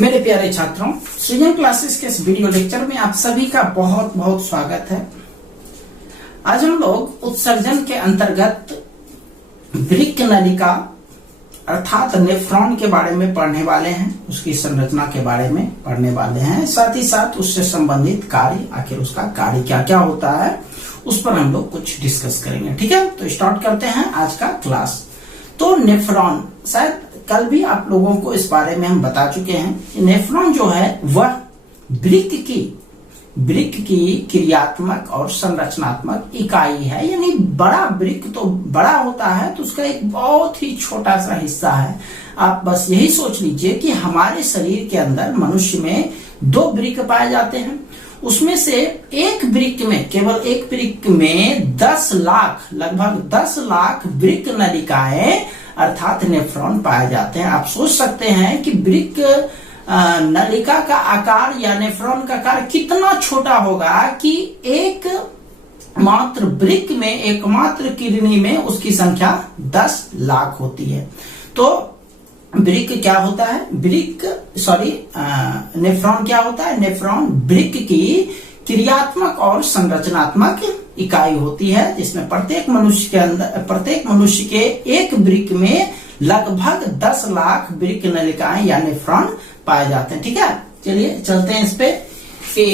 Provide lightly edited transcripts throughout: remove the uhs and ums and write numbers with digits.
मेरे प्यारे छात्रों, सृजन क्लासेस के इस वीडियो लेक्चर में आप सभी का बहुत बहुत स्वागत है। आज हम लोग उत्सर्जन के अंतर्गत वृक्क नलिका अर्थात नेफ्रॉन के बारे में पढ़ने वाले हैं, उसकी संरचना के बारे में पढ़ने वाले हैं, साथ ही साथ उससे संबंधित कार्य, आखिर उसका कार्य क्या क्या होता है उस पर हम लोग कुछ डिस्कस करेंगे। ठीक है, तो स्टार्ट करते हैं आज का क्लास। तो नेफ्रॉन, शायद कल भी आप लोगों को इस बारे में हम बता चुके हैं। नेफ्रॉन जो है वह वृक्क की क्रियात्मक और संरचनात्मक इकाई है। यानी बड़ा वृक्क तो बड़ा होता है, तो उसका एक बहुत ही छोटा सा हिस्सा है। आप बस यही सोच लीजिए कि हमारे शरीर के अंदर मनुष्य में 2 वृक्क पाए जाते हैं। उसमें से एक वृक्क में, केवल एक वृक्क में 10 लाख, लगभग 10 लाख वृक्क नलिकाएं अर्थात नेफ्रॉन पाए जाते हैं। आप सोच सकते हैं कि वृक्क नलिका का आकार या नेफ्रॉन का आकार कितना छोटा होगा कि एक मात्र वृक्क में, एकमात्र किडनी में उसकी संख्या 10 लाख होती है। तो वृक्क क्या होता है? नेफ्रॉन क्या होता है? नेफ्रॉन वृक्क की क्रियात्मक और संरचनात्मक इकाई होती है, जिसमें प्रत्येक मनुष्य के एक वृक्क में लगभग 10 लाख वृक्क नलिकाएं या नेफ्रॉन पाए जाते हैं। ठीक है, चलिए चलते हैं इस पे कि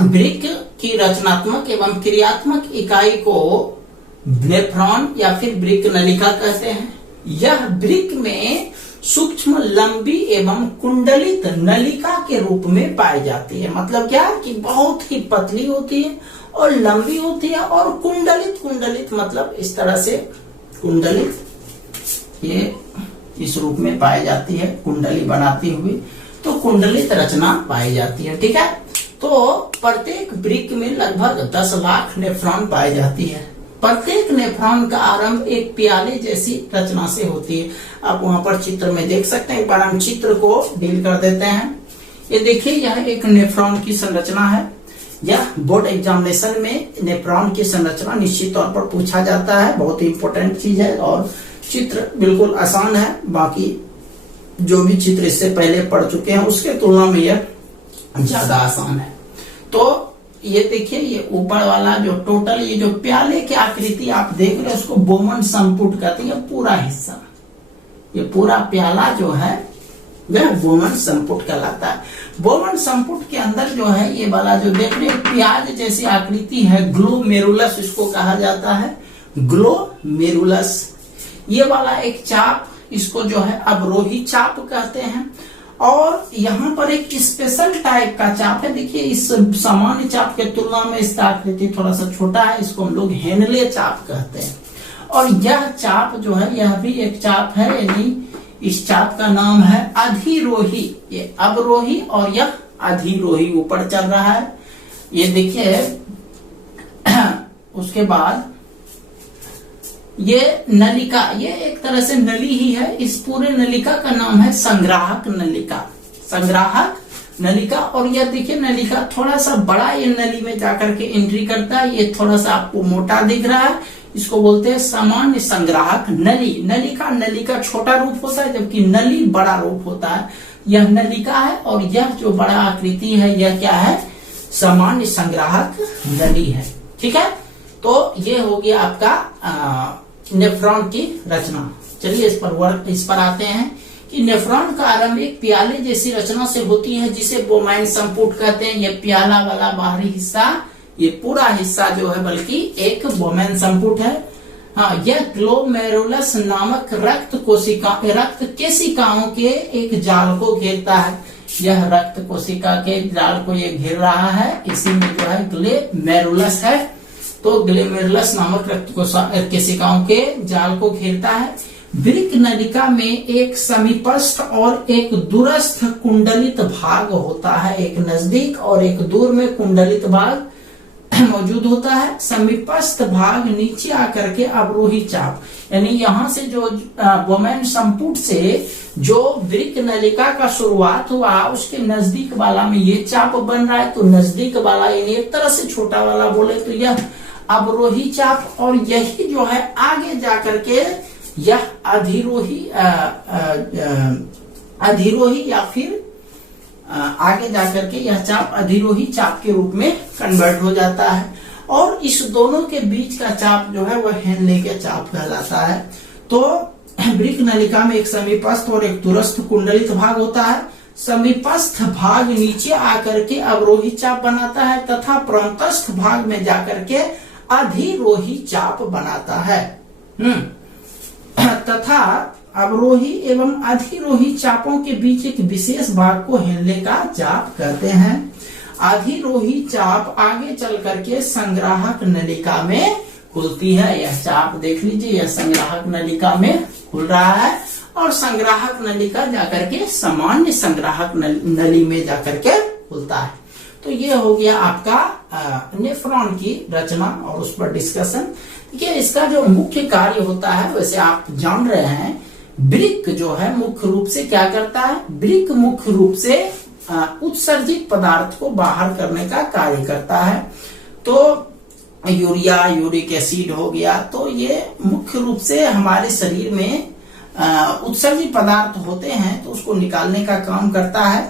वृक्क की रचनात्मक एवं क्रियात्मक इकाई को नेफ्रॉन या फिर वृक्क नलिका कहते हैं। यह वृक्क में सूक्ष्म, लंबी एवं कुंडलित नलिका के रूप में पाई जाती है। मतलब क्या कि बहुत ही पतली होती है और लंबी होती है और कुंडलित मतलब इस तरह से कुंडलित, ये इस रूप में पाई जाती है, कुंडली बनाती हुई, तो कुंडलित रचना पाई जाती है। ठीक है, तो प्रत्येक वृक्क में लगभग 10 लाख नेफ्रॉन पाई जाती है। प्रत्येक नेफ्रॉन का आरंभ एक प्याले जैसी रचना से होती है। आप वहां पर चित्र में देख सकते हैं। एक बार हम चित्र को डील कर देते हैं। ये देखिए, यह एक नेफ्रॉन की संरचना है। यह बोर्ड एग्जामिनेशन में नेफ्रॉन की संरचना निश्चित तौर पर पूछा जाता है, बहुत ही इंपॉर्टेंट चीज है और चित्र बिल्कुल आसान है। बाकी जो भी चित्र इससे पहले पढ़ चुके हैं उसके तुलना में यह ज्यादा आसान है। तो ये देखिए, ये ऊपर वाला जो टोटल, ये जो प्याले की आकृति आप देख रहे हैं उसको बोमन संपुट कहते हैं। पूरा हिस्सा, ये पूरा प्याला जो है वह बोमन संपुट कहलाता है। बोमन संपुट के अंदर जो है ये वाला जो देख रहे हैं प्याज जैसी आकृति है, ग्लोमेरुलस इसको कहा जाता है, ग्लोमेरुलस। ये वाला एक चाप, इसको जो है अवरोही चाप कहते हैं। और यहाँ पर एक स्पेशल टाइप का चाप है। देखिए, इस सामान्य चाप के तुलना में इसका आकृति थोड़ा सा छोटा है, इसको हम लोग हेनले चाप कहते हैं। और यह चाप जो है, यह भी एक चाप है, यानी इस चाप का नाम है अधिरोही। ये अवरोही और यह अधिरोही ऊपर चल रहा है। ये देखिए, उसके बाद ये नलिका, ये एक तरह से नली ही है। इस पूरे नलिका का नाम है संग्राहक नलिका। और यह देखिए, नलिका थोड़ा सा बड़ा ये नली में जाकर के एंट्री करता है। ये थोड़ा सा आपको मोटा दिख रहा है, इसको बोलते हैं सामान्य संग्राहक नली। नली का छोटा रूप होता है, जबकि नली बड़ा रूप होता है। यह नलिका है और यह जो बड़ा आकृति है यह क्या है? सामान्य संग्राहक नली है। ठीक है, तो ये हो गया आपका नेफ्रॉन की रचना। चलिए इस पर आते हैं कि नेफ्रॉन का आरंभ एक प्याले जैसी रचना से होती है, जिसे बोमैन संपुट कहते हैं। ये प्याला वाला बाहरी हिस्सा, ये पूरा हिस्सा जो है बल्कि एक बोमैन संपुट है। हाँ, यह ग्लोमेरुलस नामक रक्त केशिकाओं के एक जाल को घेरता है। यह रक्त कोशिका के जाल को ये घेर रहा है, इसी में जो है ग्लोमेरुलस है। तो ग्लोमेरुलस नामक रक्त केशिकाओं के जाल को घेरता है। वृक्क नलिका में एक समीपस्थ और एक दूरस्थ कुंडलित भाग होता है। एक नजदीक और एक दूर में कुंडलित भाग मौजूद होता है। समीपस्थ भाग नीचे आकर के अवरोही चाप, यानी यहाँ से जो बोमैन संपुट से जो वृक्क नलिका का शुरुआत हुआ उसके नजदीक वाला में ये चाप बन रहा है। तो नजदीक वाला, यानी एक तरह से छोटा वाला बोले तो यह अवरोही चाप, और यही जो है आगे जाकर के यह अधिरोही या फिर आगे जाकर के यह चाप अधिरोही चाप के रूप में कन्वर्ट हो जाता है, और इस दोनों के बीच का चाप जो है वह हेनले के चाप कहलाता है। तो वृक्क नलिका में एक समीपस्थ और एक दूरस्थ कुंडलित भाग होता है। समीपस्थ भाग नीचे आकर के अवरोही चाप बनाता है तथा प्रमतस्थ भाग में जाकर के अधिरोही चाप बनाता है। तथा अवरोही एवं अधिरोही चापों के बीच एक विशेष भाग को हेनले का चाप कहते हैं। अधिरोही चाप आगे चल करके संग्राहक नलिका में खुलती है। यह चाप देख लीजिए, यह संग्राहक नलिका में खुल रहा है और संग्राहक नलिका जाकर के सामान्य संग्राहक नली में जाकर के खुलता है। तो ये हो गया आपका नेफ्रॉन की रचना और उस पर डिस्कशन। देखिए, इसका जो मुख्य कार्य होता है, वैसे आप जान रहे हैं, वृक्क जो है मुख्य रूप से क्या करता है? वृक्क मुख्य रूप से उत्सर्जित पदार्थ को बाहर करने का कार्य करता है। तो यूरिया, यूरिक एसिड हो गया, तो ये मुख्य रूप से हमारे शरीर में उत्सर्जित पदार्थ होते हैं, तो उसको निकालने का काम करता है।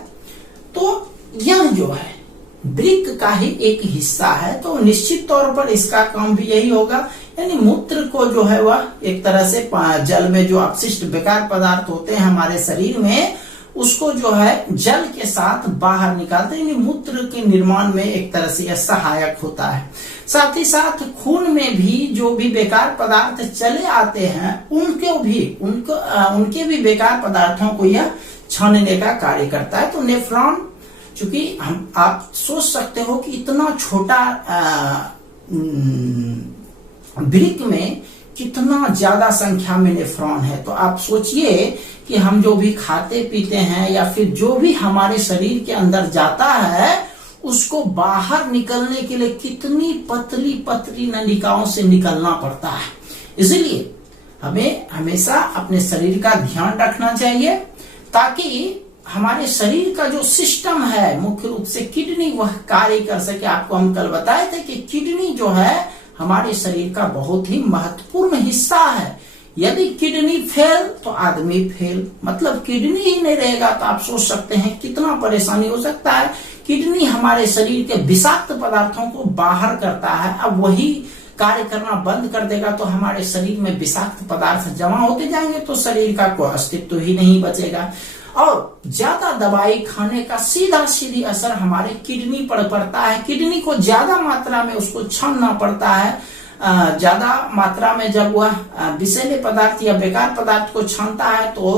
तो यह जो है वृक्क का ही एक हिस्सा है, तो निश्चित तौर पर इसका काम भी यही होगा, यानी मूत्र को जो है वह एक तरह से जल में जो अपशिष्ट बेकार पदार्थ होते हैं हमारे शरीर में, उसको जो है जल के साथ बाहर निकालते हैं। मूत्र के निर्माण में एक तरह से यह सहायक होता है। साथ ही साथ खून में भी जो भी बेकार पदार्थ चले आते हैं, उनके भी बेकार पदार्थों को यह छानने का कार्य करता है। तो नेफ्रॉन, चूंकि आप सोच सकते हो कि इतना छोटा वृक्क में कितना ज्यादा संख्या में नेफ्रॉन है, तो आप सोचिए कि हम जो भी खाते पीते हैं या फिर जो भी हमारे शरीर के अंदर जाता है, उसको बाहर निकलने के लिए कितनी पतली पतली नलिकाओं से निकलना पड़ता है। इसलिए हमें हमेशा अपने शरीर का ध्यान रखना चाहिए, ताकि हमारे शरीर का जो सिस्टम है, मुख्य रूप से किडनी, वह कार्य कर सके। आपको हम कल बताए थे कि किडनी जो है हमारे शरीर का बहुत ही महत्वपूर्ण हिस्सा है। यदि किडनी फेल तो आदमी फेल, मतलब किडनी ही नहीं रहेगा तो आप सोच सकते हैं कितना परेशानी हो सकता है। किडनी हमारे शरीर के विषाक्त पदार्थों को बाहर करता है। अब वही कार्य करना बंद कर देगा तो हमारे शरीर में विषाक्त पदार्थ जमा होते जाएंगे, तो शरीर का कोई अस्तित्व ही नहीं बचेगा। और ज्यादा दवाई खाने का सीधी असर हमारे किडनी पर पड़ता है। किडनी को ज्यादा मात्रा में उसको छानना पड़ता है। ज्यादा मात्रा में जब वह विषैले पदार्थ या बेकार पदार्थ को छानता है, तो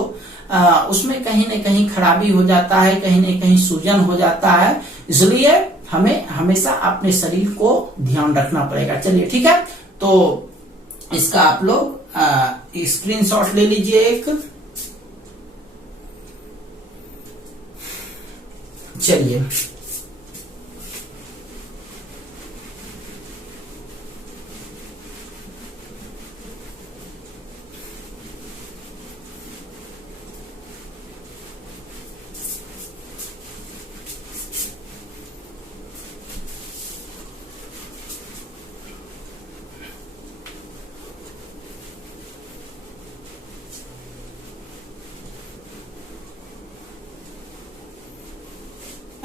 उसमें कहीं न कहीं खराबी हो जाता है, कहीं न कहीं सूजन हो जाता है। इसलिए हमें हमेशा अपने शरीर को ध्यान रखना पड़ेगा। चलिए ठीक है, तो इसका आप लोग स्क्रीनशॉट ले लीजिए एक। चलिए,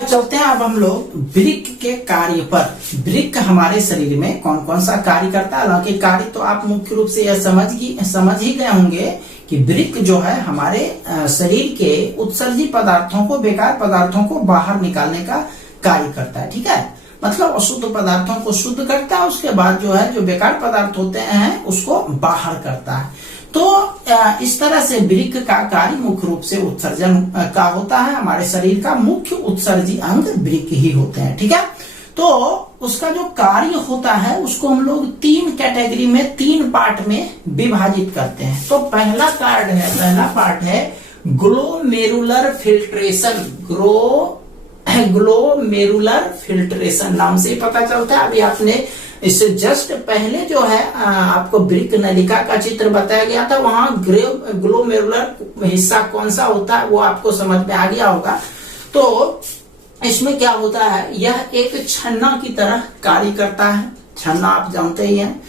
चलते हैं अब हम लोग वृक्क के कार्य पर। वृक्क हमारे शरीर में कौन कौन सा कार्य करता है? हालांकि कार्य तो आप मुख्य रूप से यह समझ ही गए होंगे कि वृक्क जो है हमारे शरीर के उत्सर्जित पदार्थों को, बेकार पदार्थों को बाहर निकालने का कार्य करता है। ठीक है, मतलब अशुद्ध पदार्थों को शुद्ध करता है, उसके बाद जो है जो बेकार पदार्थ होते हैं उसको बाहर करता है। तो इस तरह से वृक्क का कार्य मुख्य रूप से उत्सर्जन का होता है। हमारे शरीर का मुख्य उत्सर्जी अंग वृक्क ही होते हैं। ठीक है, तो उसका जो कार्य होता है उसको हम लोग 3 कैटेगरी में, 3 पार्ट में विभाजित करते हैं। तो पहला पार्ट है ग्लोमेरुलर फिल्ट्रेशन। ग्लोमेरुलर फिल्ट्रेशन नाम से पता चलता है। अभी आपने इससे जस्ट पहले जो है आपको वृक्क नलिका का चित्र बताया गया था, वहां ग्लोमेरुलर हिस्सा कौन सा होता है वो आपको समझ में आ गया होगा। तो इसमें क्या होता है, यह एक छन्ना की तरह कार्य करता है। छन्ना आप जानते ही हैं।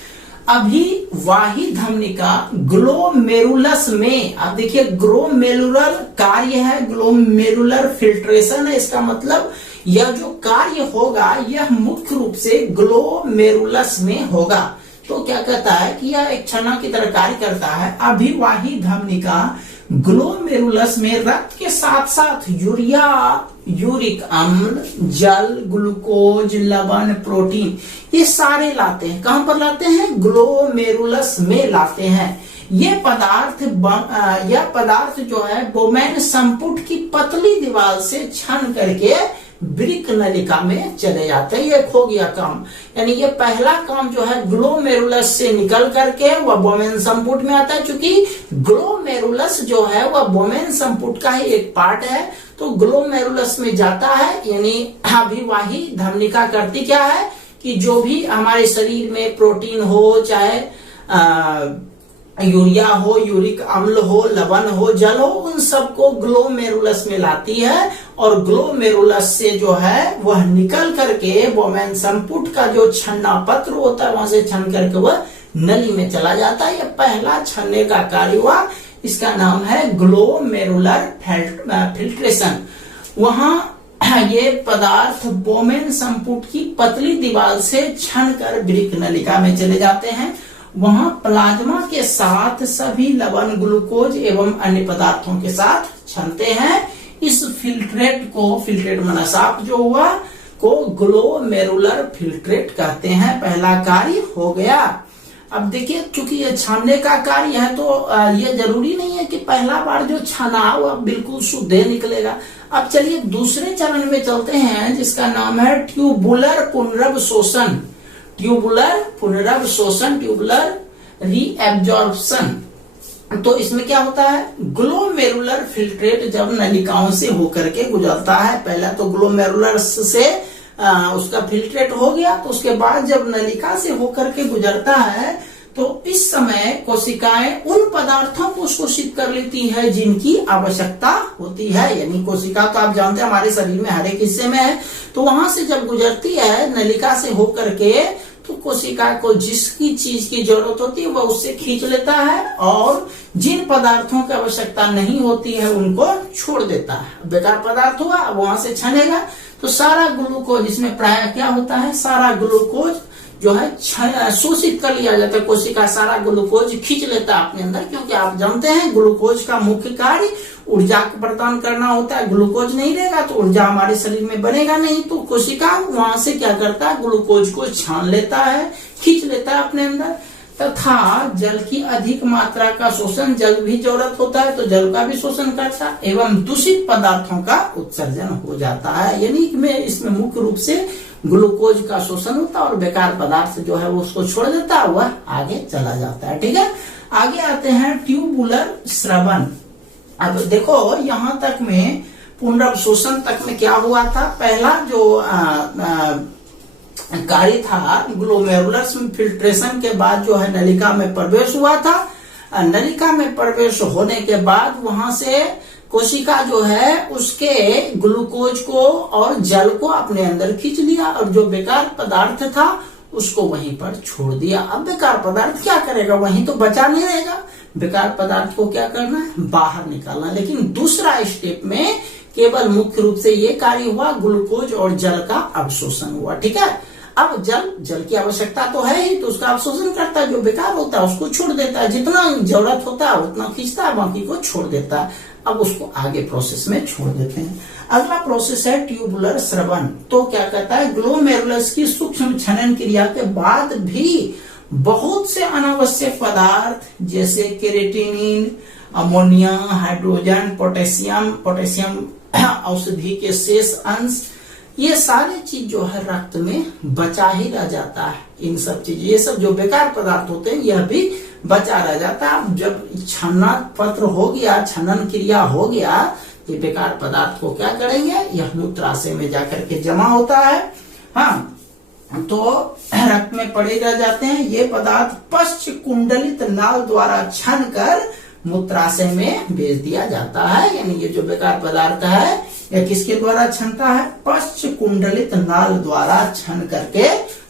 अभिवाही धमनिका ग्लोमेरुलस में, अब देखिए ग्लोमेरुलर कार्य है, ग्लोमेरुलर फिल्ट्रेशन है, इसका मतलब यह जो कार्य होगा यह मुख्य रूप से ग्लोमेरुलस में होगा। तो क्या कहता है कि यह एक छन्ना की तरह कार्य करता है। अभिवाही धमनिका ग्लोमेरुलस में रक्त के साथ साथ यूरिया, यूरिक अम्ल, जल, ग्लूकोज, लवण, प्रोटीन, ये सारे लाते हैं। कहां पर लाते हैं? ग्लोमेरुलस में लाते हैं। यह पदार्थ जो है बोमेन संपुट की पतली दीवार से छन करके वृक्क नलिका में चले जाते हैं। ये हो गया काम, यानी ये पहला काम जो है ग्लोमेरुलस से निकल करके वह बोमेन संपुट में आता है। चूंकि ग्लोमेरुलस जो है वह बोमेन संपुट का ही एक पार्ट है, तो ग्लोमेरुलस में जाता है। यानी अभिवाही धमनिका करती क्या है कि जो भी हमारे शरीर में प्रोटीन हो, चाहे यूरिया हो, यूरिक अम्ल हो, लवण हो, जल हो, उन सबको ग्लोमेरुलस में लाती है और ग्लोमेरुलस से जो है वह निकल करके बोमेन संपुट का जो छन्ना पत्र होता है वहां से छन करके वह नली में चला जाता है। यह पहला छन्ने का कार्य हुआ, इसका नाम है ग्लोमेरुलर फिल्ट्रेशन। वहां ये पदार्थ बोमेन संपुट की पतली दीवार से छन कर वृक्क नलिका में चले जाते हैं। वहां प्लाज्मा के साथ सभी लवण, ग्लूकोज एवं अन्य पदार्थों के साथ छनते हैं। इस फिल्ट्रेट को, फिल्ट्रेट माना साफ जो हुआ, को ग्लोमेरुलर फिल्ट्रेट कहते हैं। पहला कार्य हो गया। अब देखिए, चूंकि ये छानने का कार्य है तो ये जरूरी नहीं है कि पहला बार जो छाना वो बिल्कुल शुद्ध निकलेगा। अब चलिए दूसरे चरण में चलते हैं, जिसका नाम है ट्यूबुलर पुनर्वशोषण। ट्यूबुलर पुनर्वशोषण, ट्यूबुलर रीएब्जॉर्प्शन। तो इसमें क्या होता है? ग्लोमेरुलर फिल्ट्रेट जब नलिकाओं से होकर के गुजरता है, पहला तो ग्लोमेरुलर से उसका फिल्ट्रेट हो गया, तो उसके बाद जब नलिका से होकर के गुजरता है तो इस समय कोशिकाएं उन पदार्थों को शोषित कर लेती है जिनकी आवश्यकता होती है। यानी कोशिका तो आप जानते हैं हमारे शरीर में हर एक हिस्से में है, तो वहां से जब गुजरती है नलिका से होकर के, तो कोशिका को जिसकी चीज की जरूरत होती है वह उससे खींच लेता है और जिन पदार्थों की आवश्यकता नहीं होती है उनको छोड़ देता है। बेकार पदार्थ हुआ, अब वहां से छनेगा तो सारा ग्लूकोज, इसमें प्राय क्या होता है, सारा ग्लूकोज जो है शोषित कर लिया जाता है। कोशिका सारा ग्लूकोज खींच लेता है अपने अंदर, क्योंकि आप जानते हैं ग्लूकोज का मुख्य कार्य ऊर्जा प्रदान करना होता है। ग्लूकोज नहीं रहेगा तो ऊर्जा हमारे शरीर में बनेगा नहीं, तो कोशिका वहां से क्या करता है, ग्लूकोज को छान लेता है, खींच लेता है अपने अंदर। तथा जल की अधिक मात्रा का शोषण, जल भी जरूरत होता है तो जल का भी शोषण करता है, एवं दूषित पदार्थों का उत्सर्जन हो जाता है। यानी इसमें मुख्य रूप से ग्लूकोज का शोषण होता है और बेकार पदार्थ जो है वो उसको छोड़ देता है, वह आगे चला जाता है। ठीक है, आगे आते हैं ट्यूबुलर स्रवण। अब देखो यहां तक में पुनर्वशोषण तक में क्या हुआ था, पहला जो कार्य था ग्लोमेरुलर फिल्ट्रेशन के बाद जो है नलिका में प्रवेश हुआ था। नलिका में प्रवेश होने के बाद वहां से कोशिका जो है उसके ग्लूकोज को और जल को अपने अंदर खींच लिया और जो बेकार पदार्थ था उसको वहीं पर छोड़ दिया। अब बेकार पदार्थ क्या करेगा, वहीं तो बचा नहीं रहेगा, बेकार पदार्थ को क्या करना है, बाहर निकालना। लेकिन दूसरा स्टेप में केवल मुख्य रूप से ये कार्य हुआ, ग्लूकोज और जल का अवशोषण हुआ। ठीक है, अब जल की आवश्यकता तो है ही, तो उसका अवशोषण करता है, जो बेकार होता है उसको छोड़ देता है, जितना जरूरत होता है उतना खींचता है, बाकी को छोड़ देता है। अब उसको आगे प्रोसेस में छोड़ देते हैं। अगला प्रोसेस है ट्यूबुलर स्रवण। तो क्या कहता है, ग्लोमेरुलस की सूक्ष्म छनन क्रिया के बाद भी बहुत से अनावश्यक पदार्थ जैसे केरेटिनिन, अमोनिया, हाइड्रोजन, पोटेशियम औषधि के शेष अंश, ये सारी चीज जो है रक्त में बचा ही रह जाता है। इन सब चीज, ये सब जो बेकार पदार्थ होते हैं यह भी बचा रह जाता है। जब छन्ना पत्र हो गया, छनन क्रिया हो गया, ये बेकार पदार्थ को क्या करेंगे, यह मूत्राशय में जाकर के जमा होता है। हाँ, तो रक्त में पड़े रह जाते हैं। ये पदार्थ पश्च कुंडलित नाल द्वारा छन कर मूत्राशय में भेज दिया जाता है। यानी ये जो बेकार पदार्थ है यह किसके द्वारा छनता है, पश्च कुंडलित नाल द्वारा छन करके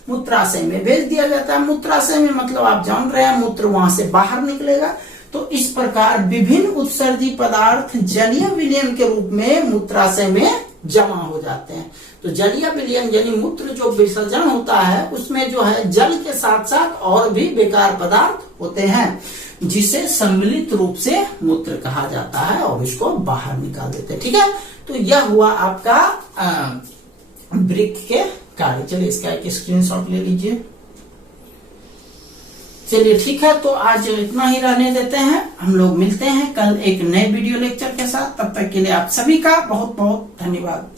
मूत्राशय में भेज दिया जाता है। मूत्राशय में मतलब आप जान रहे हैं, मूत्र वहां से बाहर निकलेगा। तो इस प्रकार विभिन्न उत्सर्जी पदार्थ जलीय विलयन के रूप में मूत्राशय में जमा हो जाते हैं। तो जलीय विलयन यानी मूत्र जो विसर्जन होता है उसमें जो है जल के साथ साथ और भी बेकार पदार्थ होते हैं, जिसे सम्मिलित रूप से मूत्र कहा जाता है और इसको बाहर निकाल देते हैं। ठीक है, तो यह हुआ आपका वृक्क के कार्य। चलिए इसका एक स्क्रीनशॉट ले लीजिए। चलिए ठीक है, तो आज इतना ही रहने देते हैं। हम लोग मिलते हैं कल एक नए वीडियो लेक्चर के साथ। तब तक के लिए आप सभी का बहुत बहुत धन्यवाद।